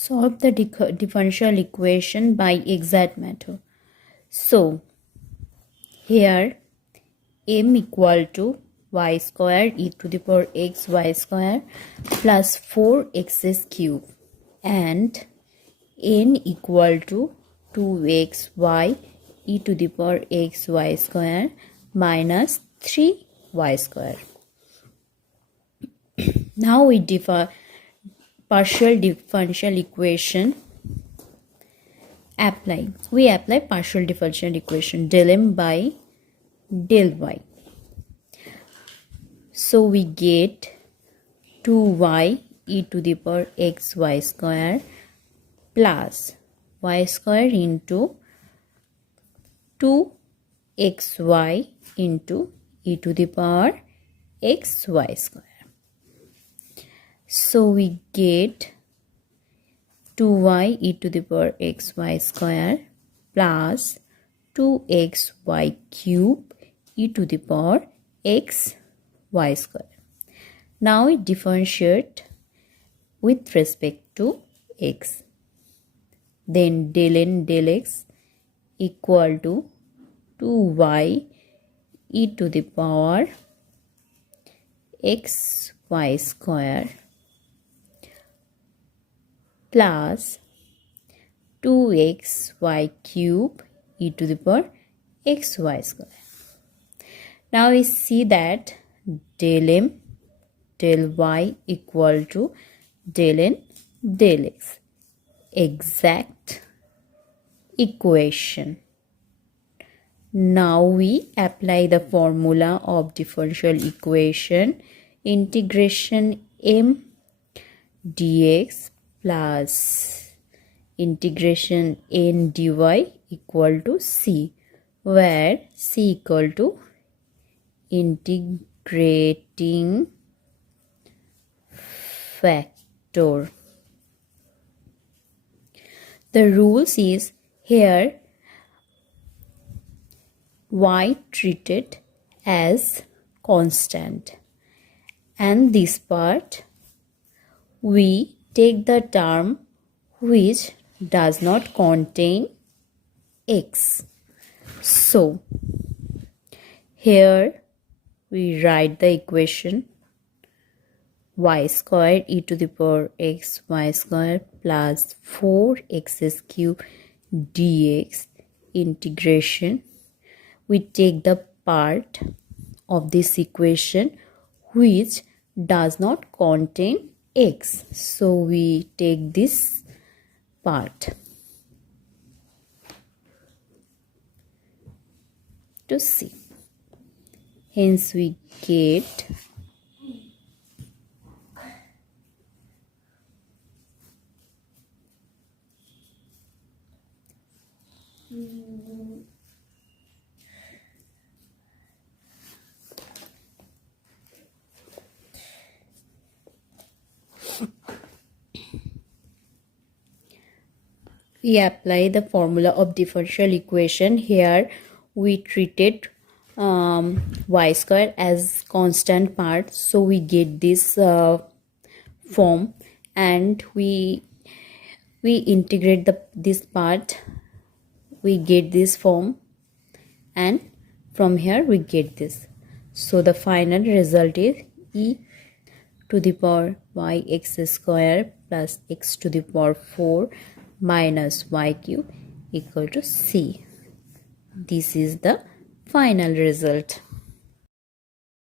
Solve the differential equation by exact method. So, here m equal to y square e to the power x y square plus 4x cube and n equal to 2xy e to the power xy square minus 3y square. Now we differ partial differential equation. We apply partial differential equation del m by del y. So we get 2y e to the power xy square plus y square into 2xy into e to the power xy square. So we get 2y e to the power xy square plus 2xy cube e to the power xy square. Now we differentiate with respect to x. Then del n del x equal to 2y e to the power xy square plus 2xy cube e to the power xy square. Now we see that del m del y equal to del n del x. Exact equation. Now we apply the formula of differential equation. Integration m dx plus integration n dy equal to c, where c equal to integrating factor. The rules is here y treated as constant, and this part we take the term which does not contain x. So here we write the equation y square e to the power xy square plus 4x cube dx integration. We take the part of this equation which does not contain x. So we take this part to c. Hence we get we apply the formula of differential equation. Here we treated y square as constant part, so we get this form, and we integrate this part, we get this form, and from here we get this. So the final result is e to the power yx square plus x to the power 4 minus y cube equal to c. This is the final result.